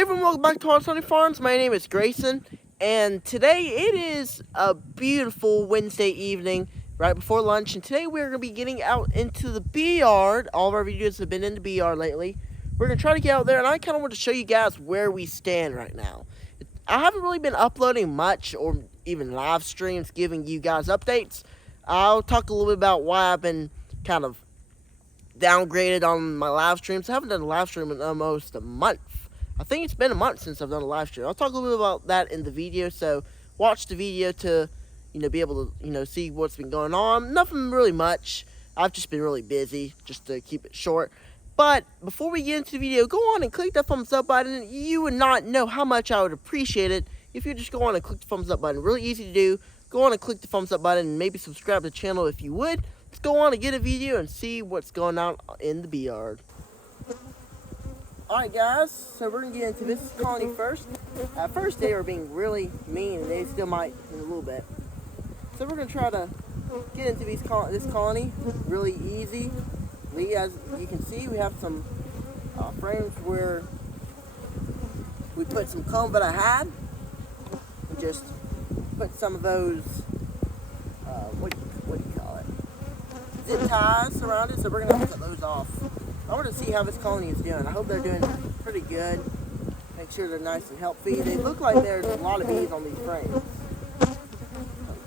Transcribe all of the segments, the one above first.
Hey everyone, welcome back to Hard Sunny Farms. My name is Grayson, and today it is a beautiful Wednesday evening, right before lunch. And today we're going to be getting out into the bee yard. All of our videos have been in the bee yard lately. We're going to try to get out there, and I kind of want to show you guys where we stand right now. I haven't really been uploading much or even live streams giving you guys updates. I'll talk a little bit about why I've been kind of downgraded on my live streams. I haven't done a live stream in almost a month. I think it's been a month since I've done a live stream. I'll talk a little bit about that in the video, so watch the video to, be able to, see what's been going on. Nothing really much. I've just been really busy, just to keep it short. But before we get into the video, go on and click that thumbs up button. You would not know how much I would appreciate it if you just go on and click the thumbs up button. Really easy to do. Go on and click the thumbs up button and maybe subscribe to the channel if you would. Let's go on and get a video and see what's going on in the bee yard. Alright guys, so we're going to get into this colony first. At first they were being really mean, and they still might in a little bit. So we're going to try to get into this colony really easy. As you can see, we have some frames where we put some comb that I had. And just put some of those, what do you call it? Zip ties around it, so we're going to have to cut those off. I want to see how this colony is doing. I hope they're doing pretty good. Make sure they're nice and healthy. They look like there's a lot of bees on these frames.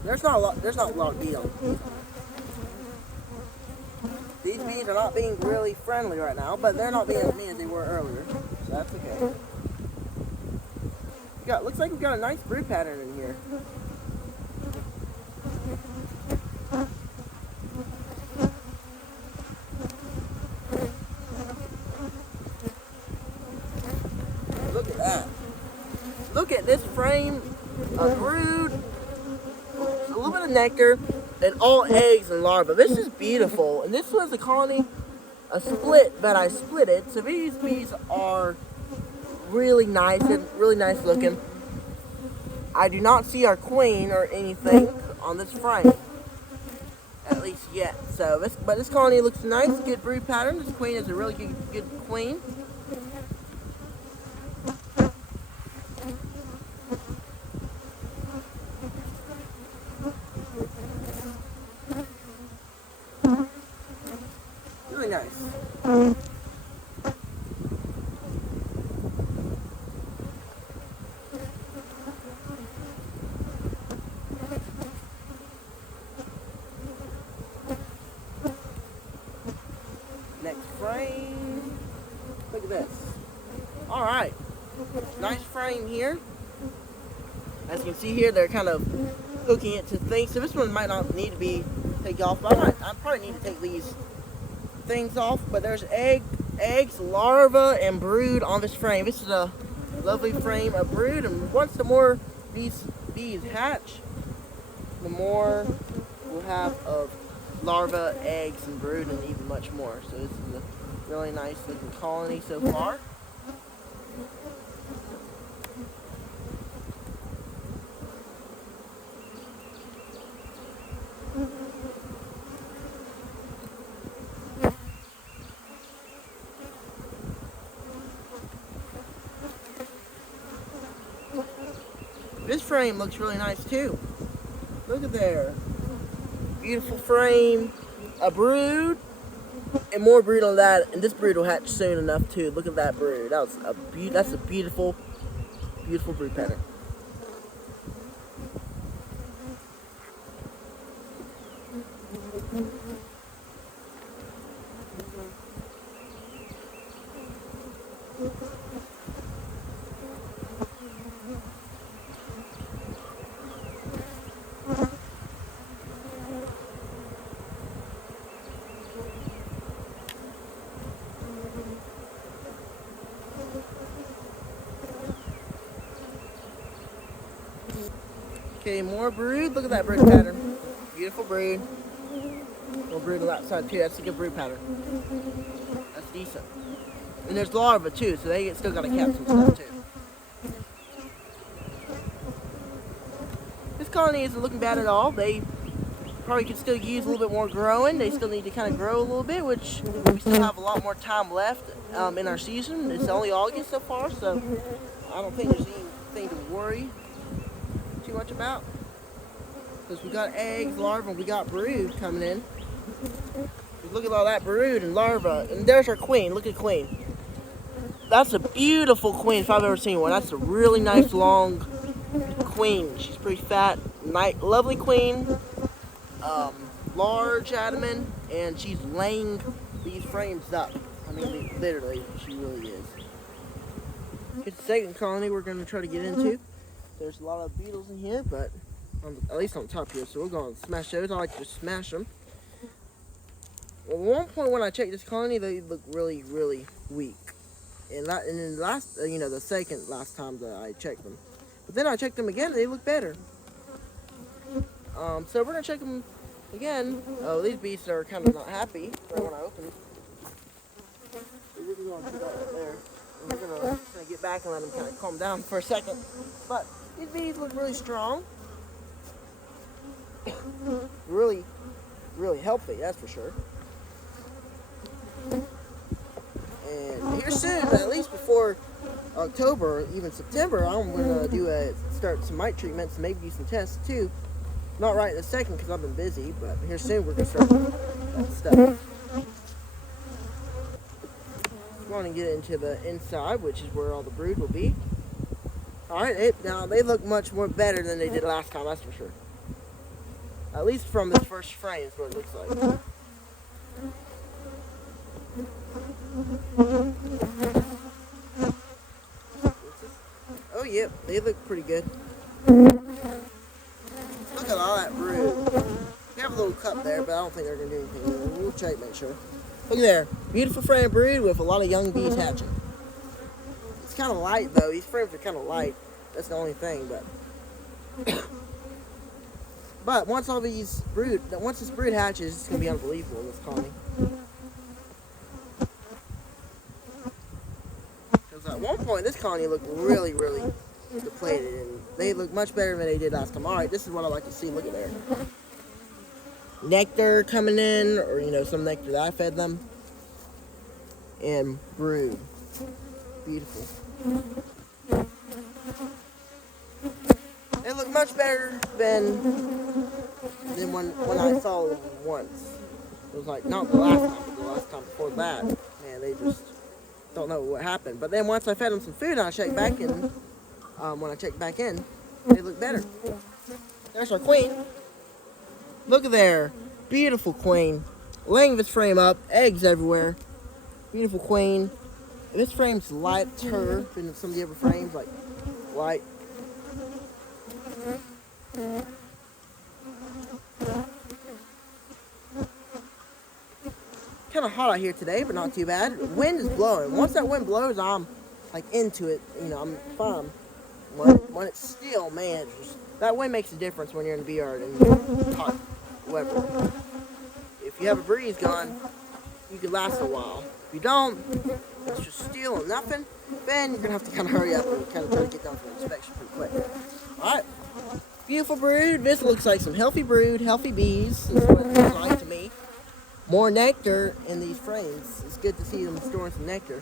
There's not a lot of bees on these. These bees are not being really friendly right now, but they're not being as mean as they were earlier, so that's okay. Looks like we've got a nice brood pattern in here. Look at that. Look at this frame of brood, a little bit of nectar, and all eggs and larvae. This is beautiful. And this was a colony, a split, but I split it. So these bees are really nice and really nice looking. I do not see our queen or anything on this frame, at least yet. So this colony looks nice, good brood pattern. This queen is a really good queen. Really nice. Next frame. Look at this. Alright. Nice frame here. As you can see here, they're kind of hooking it to things. So this one might not need to be taken off. But I probably need to take these things off. But there's eggs, larvae, and brood on this frame. This is a lovely frame of brood. And once the more these bees hatch, the more we'll have of larvae, eggs, and brood, and even much more. So this is a really nice looking colony so far. This frame looks really nice too. Look at there. Beautiful frame, a brood, and more brood on that. And this brood will hatch soon enough too. Look at that brood. That's a beautiful, beautiful brood pattern. Okay, more brood. Look at that brood pattern. Beautiful brood. More brood on that side too. That's a good brood pattern. That's decent. And there's larvae too, so they still got to catch some stuff too. This colony isn't looking bad at all. They probably could still use a little bit more growing. They still need to kind of grow a little bit, which we still have a lot more time left in our season. It's only August so far, so I don't think there's anything to worry too much about. Because we got eggs, larvae, and we got brood coming in. Look at all that brood and larva, and there's our queen. Look at queen. That's a beautiful queen if I've ever seen one. That's a really nice long queen. She's pretty fat, lovely queen, large abdomen, and she's laying these frames up. I mean, literally, she really is. It's the second colony we're going to try to get into. There's a lot of beetles in here, but at least on top here, so we're going to smash those. I like to just smash them. Well, at one point when I checked this colony, they look really, really weak. And then last, the second last time that I checked them. But then I checked them again, and they look better. So we're gonna check them again. Oh, these bees are kind of not happy right when I open them. We're gonna put that right there. And we're gonna get back and let them kind of calm down for a second. But these bees look really strong. Really, really healthy, that's for sure. And here soon, at least before October, or even September, I'm going to start some mite treatments and maybe do some tests too. Not right in a second because I've been busy, but here soon we're going to start that stuff. I'm going to get into the inside, which is where all the brood will be. Alright, now they look much more better than they did last time, that's for sure. At least from this first frame is what it looks like. Oh, yep, they look pretty good. Look at all that brood. We have a little cup there, but I don't think they're going to do anything. We'll check, make sure. Look there. Beautiful frame brood with a lot of young bees hatching. It's kind of light, though. These frames are kind of light. That's the only thing, but... But once this brood hatches, it's going to be unbelievable in this colony. Because at one point, this colony looked really, really depleted, and they look much better than they did last time. All right, this is what I like to see. Look at there. Nectar coming in, or, some nectar that I fed them. And brood. Beautiful. They look much better than when I saw them once. It was like, not the last time, but the last time before that. Man, they just don't know what happened. But then once I fed them some food and I checked back in, when I checked back in, they look better. There's our queen. Look at there. Beautiful queen. Laying this frame up, eggs everywhere. Beautiful queen. This frame's lighter than some of the other frames, like light. Kind of hot out here today, but not too bad. The wind is blowing. Once that wind blows, I'm like into it. I'm fine. When it's still, man, that wind makes a difference when you're in the bee yard and hot weather. If you have a breeze going, you can last a while. If you don't, it's just still and nothing, then you're gonna have to kind of hurry up and kind of try to get done for the inspection pretty quick. All right. Beautiful brood. This looks like some healthy brood, healthy bees. This is what it looks like to me. More nectar in these frames. It's good to see them storing some nectar.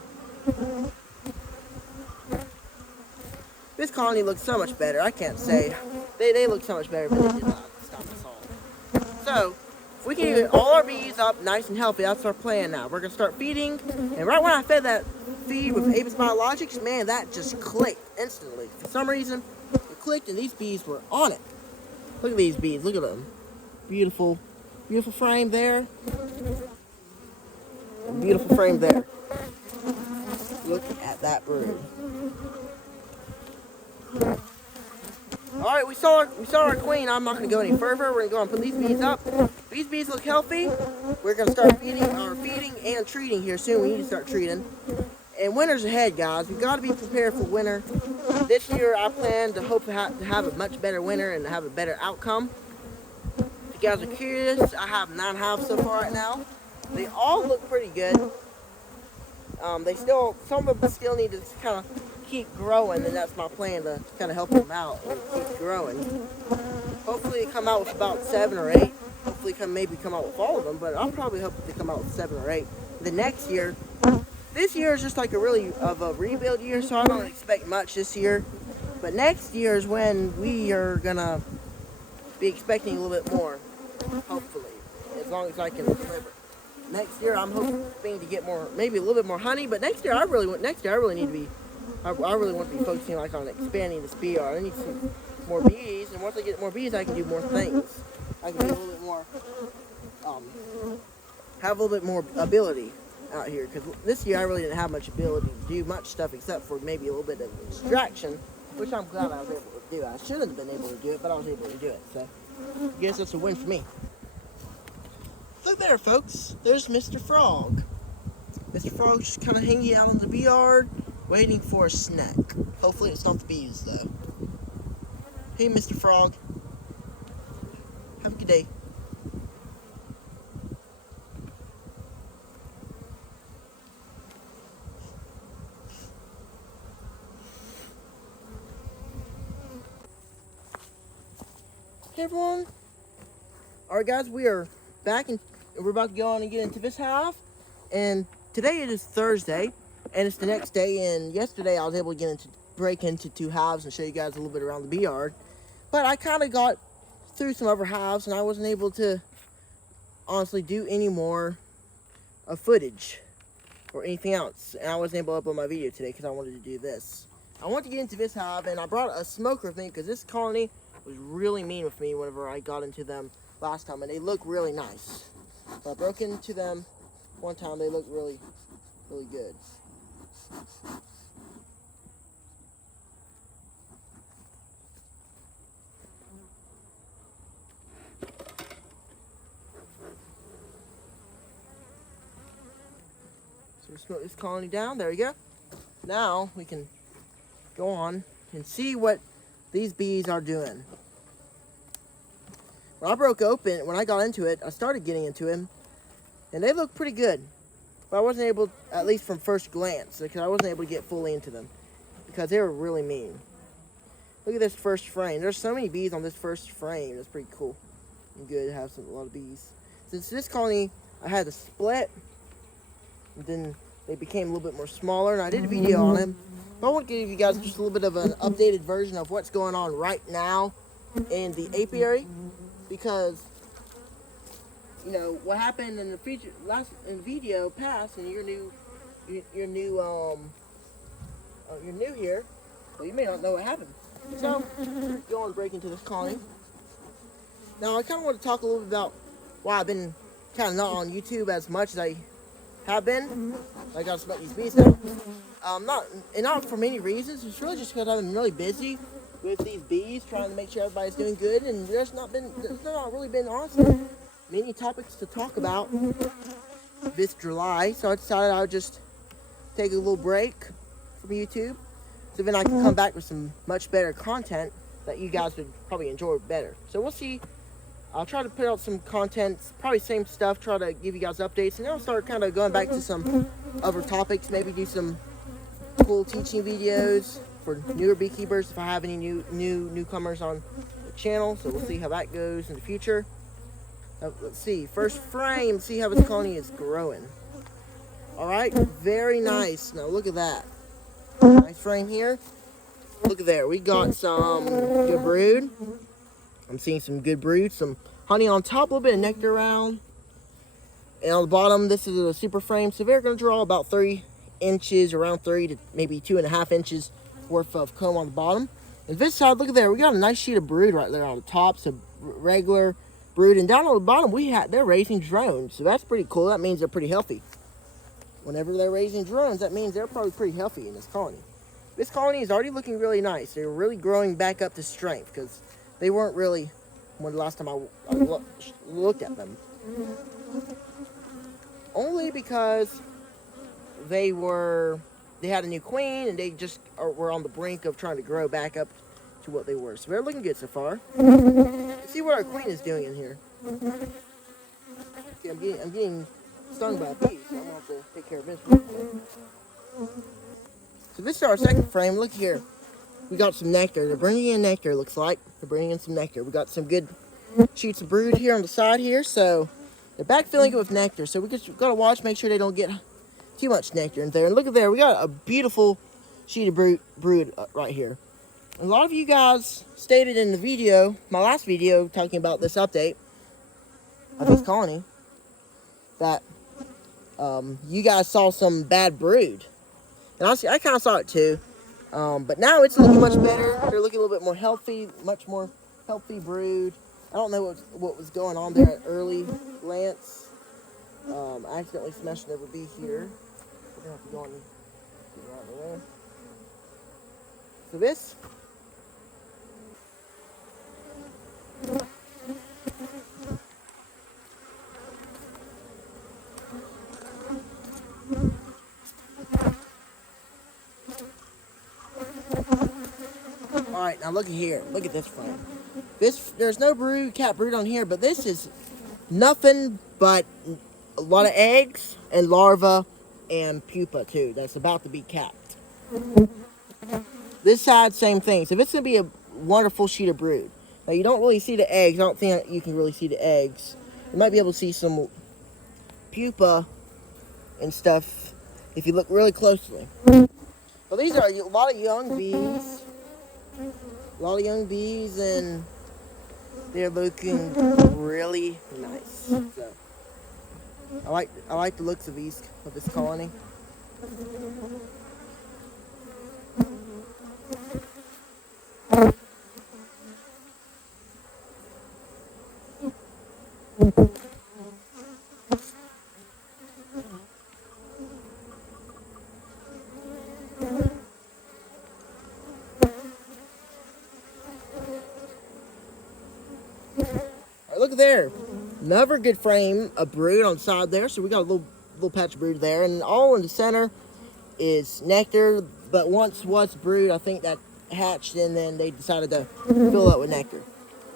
This colony looks so much better. I can't say. They look so much better than they did last time I saw them. So, if we can get all our bees up nice and healthy, that's our plan now. We're going to start feeding. And right when I fed that feed with Apis Biologics, man, that just clicked instantly. For some reason, clicked and these bees were on it. Look at these bees. Look at them. Beautiful, beautiful frame there. Beautiful frame there. Look at that brood. All right, we saw our queen. I'm not going to go any further. We're going to go and put these bees up. These bees look healthy. We're going to start feeding and treating here soon. We need to start treating. And winter's ahead, guys. We've got to be prepared for winter. This year, I plan to hope to have a much better winter and have a better outcome. If you guys are curious, I have 9 hives so far right now. They all look pretty good. Some of them still need to kind of keep growing, and that's my plan, to kind of help them out and keep growing. Hopefully, they come out with about 7 or 8 hopefully maybe come out with all of them, but I'll probably hope to come out with 7 or 8. The next year, this year is just like a really of a rebuild year, so I don't expect much this year. But next year is when we are gonna be expecting a little bit more, hopefully, as long as I can deliver. Next year, I'm hoping to get more, maybe a little bit more honey. But next year, I really need to be. I really want to be focusing like on expanding this bee yard. I need some more bees, and once I get more bees, I can do more things. I can be a little bit more, have a little bit more ability out here. Because this year, I really didn't have much ability to do much stuff except for maybe a little bit of extraction, which I'm glad I was able to do. I shouldn't have been able to do it, but I was able to do it. So I guess that's a win for me. Look there, folks. There's Mr. Frog. Mr. Frog's just kind of hanging out in the bee yard, waiting for a snack. Hopefully it's not the bees, though. Hey, Mr. Frog. Have a good day. Hey, everyone. Alright, guys, we are back, and we're about to go on and get into this hive. And today it is Thursday, and it's the next day. And yesterday I was able to break into 2 hives and show you guys a little bit around the bee yard. But I kind of got through some other hives, and I wasn't able to honestly do any more footage or anything else. And I wasn't able to upload my video today because I wanted to do this. I want to get into this hive, and I brought a smoker with me because this colony was really mean with me whenever I got into them last time, and they look really nice. So I broke into them one time. They look really, really good. So we smoke this colony down. There we go. Now we can go on and see what these bees are doing. When I got into it, I started getting into them, and they look pretty good. But I wasn't able, at least from first glance, because I wasn't able to get fully into them, because they were really mean. Look at this first frame. There's so many bees on this first frame. That's pretty cool and good to have a lot of bees. Since this colony, I had to split, and then they became a little bit more smaller, and I did a video on them. But I want to give you guys just a little bit of an updated version of what's going on right now in the apiary. Because, you know, what happened in the video past, and you're new here, well, you may not know what happened. So, go on and break into this colony. Now, I kind of want to talk a little bit about why I've been kind of not on YouTube as much as I have been. I got to smoke these bees now. Not for many reasons. It's really just because I've been really busy with these bees, trying to make sure everybody's doing good, and there's not really been honestly many topics to talk about this July. So I decided I would just take a little break from YouTube, so then I can come back with some much better content that you guys would probably enjoy better. So we'll see. I'll try to put out some content, probably same stuff, try to give you guys updates, and then I'll start kind of going back to some other topics, maybe do some cool teaching videos for newer beekeepers if I have any newcomers on the channel. So we'll see how that goes in the future. Let's see, first frame, see how this colony is growing. Alright, very nice. Now look at that. Nice frame here. Look at there, we got some good brood. I'm seeing some good brood, some honey on top, a little bit of nectar around. And on the bottom, this is a super frame, so they're going to draw about 3 inches, around 3 to maybe 2.5 inches worth of comb on the bottom. And this side, look at there, we got a nice sheet of brood right there on the top, some regular brood, and down on the bottom they're raising drones, so that's pretty cool. That means they're pretty healthy. Whenever they're raising drones, that means they're probably pretty healthy in this colony. This colony is already looking really nice. They're really growing back up to strength, because they weren't really when the last time I looked at them. Only because they had a new queen, and they just were on the brink of trying to grow back up to what they were. So they're looking good so far. Let's see what our queen is doing in here. See, I'm getting stung by a bee, so I'm going to have to take care of this. So this is our second frame. Look here. We got some nectar. They're bringing in nectar, looks like. They're bringing in some nectar. We got some good shoots a brood here on the side here, so they're backfilling it with nectar. So we just gotta watch, make sure they don't get too much nectar in there. And look at there, we got a beautiful sheeted brood right here. A lot of you guys stated in the video, my last video talking about this update of this colony, that you guys saw some bad brood. And honestly, I kind of saw it too. But now it's looking much better. They're looking a little bit more healthy, much more healthy brood. I don't know what was going on there at early glance. I accidentally smashed over bee here. We're gonna have to go on and get it out of there. So this. Alright, now look at here. Look at this frame. There's no cat brood on here, but this is nothing but a lot of eggs and larvae and pupa too. That's about to be capped. This side, same thing. So it's going to be a wonderful sheet of brood. Now you don't really see the eggs. I don't think you can really see the eggs. You might be able to see some pupa and stuff if you look really closely. But these are a lot of young bees. A lot of young bees, and they're looking really nice. So I like the looks of this colony. Look there, another good frame of brood on the side there. So we got a little patch of brood there, and all in the center is nectar. But once was brood, I think that hatched, and then they decided to fill it with nectar.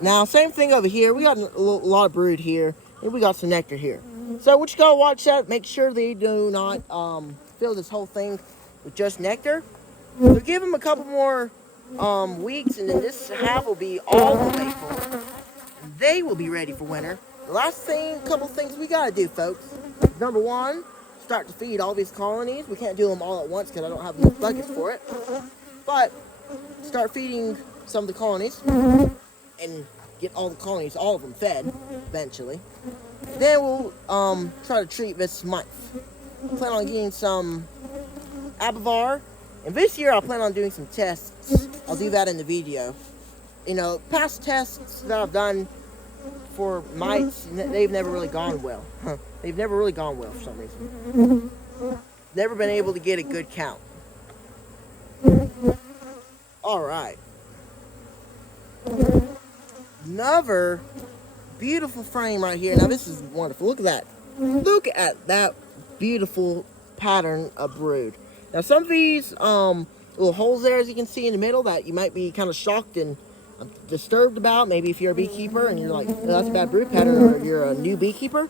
Now same thing over here. We got a lot of brood here, and we got some nectar here. So we just gotta watch that. Make sure they do not fill this whole thing with just nectar. So give them a couple more weeks, and then this hive will be all the way full. They will be ready for winter. The last couple things we gotta do, folks. Number one, start to feed all these colonies. We can't do them all at once because I don't have enough buckets for it. But start feeding some of the colonies and get all the colonies, all of them fed eventually. Then we'll try to treat this month. Plan on getting some Apiary, and this year I'll plan on doing some tests. I'll do that in the video. You know, past tests that I've done for mites, they've never really gone well. They've never really gone well for some reason. Never been able to get a good count. Alright. Another beautiful frame right here. Now this is wonderful. Look at that. Look at that beautiful pattern of brood. Now some of these little holes there, as you can see in the middle, that you might be kind of shocked and disturbed about. Maybe if you're a beekeeper and you're like, oh, that's a bad brood pattern, or you're a new beekeeper.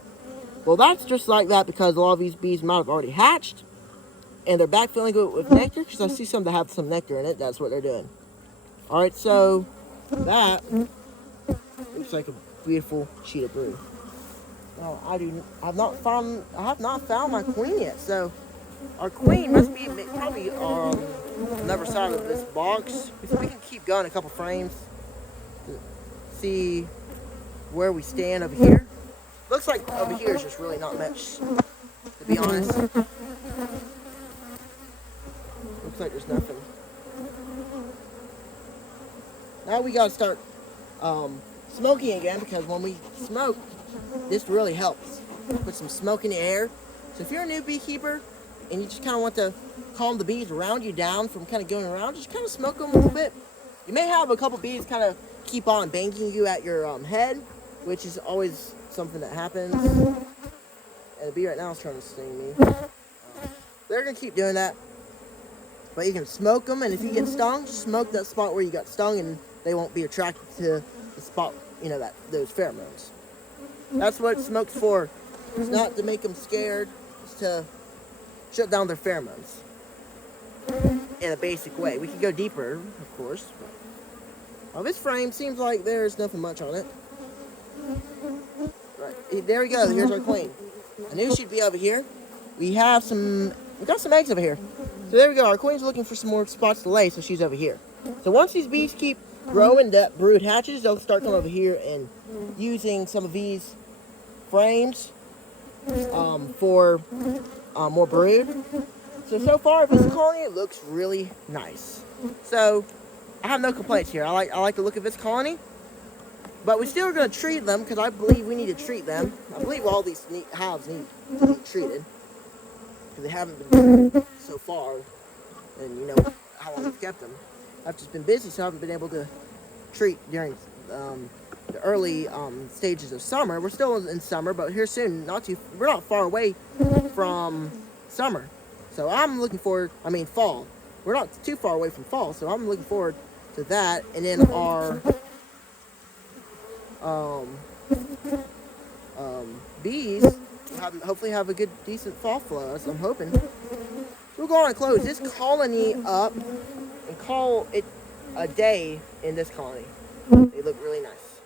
Well, that's just like that because a lot of these bees might have already hatched and they're backfilling it with nectar, because I see some that have some nectar in it. That's what they're doing. Alright, so that looks like a beautiful sheet of brood. Now I have not found my queen yet, so our queen must be probably on the other side of this box. So we can keep going a couple frames to see where we stand over here. Looks like over here is just really not much, to be honest. Looks like there's nothing. Now we gotta start smoking again, because when we smoke, this really helps. Put some smoke in the air. So if you're a new beekeeper and you just kind of want to calm the bees around you down from kind of going around, just kind of smoke them a little bit. You may have a couple bees kind of keep on banging you at your head, which is always something that happens. And the bee right now is trying to sting me. They're going to keep doing that. But you can smoke them, and if you get stung, just smoke that spot where you got stung, and they won't be attracted to the spot, you know, those pheromones. That's what smoke's for. It's not to make them scared. It's to shut down their pheromones in a basic way. We could go deeper, of course. Well, this frame seems like there's nothing much on it. Right, there we go. Here's our queen. I knew she'd be over here. We got some eggs over here. So there we go. Our queen's looking for some more spots to lay, so she's over here. So once these bees keep growing, that brood hatches, they'll start coming over here and using some of these frames for more brood. So far, this colony looks really nice. So I have no complaints here. I like the look of this colony. But we still are going to treat them because I believe we need to treat them. I believe all these hives need to be treated because they haven't been so far. And you know how long we've kept them. I've just been busy, so I haven't been able to treat during the early stages of summer. We're still in summer, but here soon, we're not far away from summer. So I'm looking forward, fall. We're not too far away from fall, so I'm looking forward to that. And then our bees hopefully have a good, decent fall flow, as I'm hoping. We'll go on and close this colony up and call it a day in this colony. They look really nice.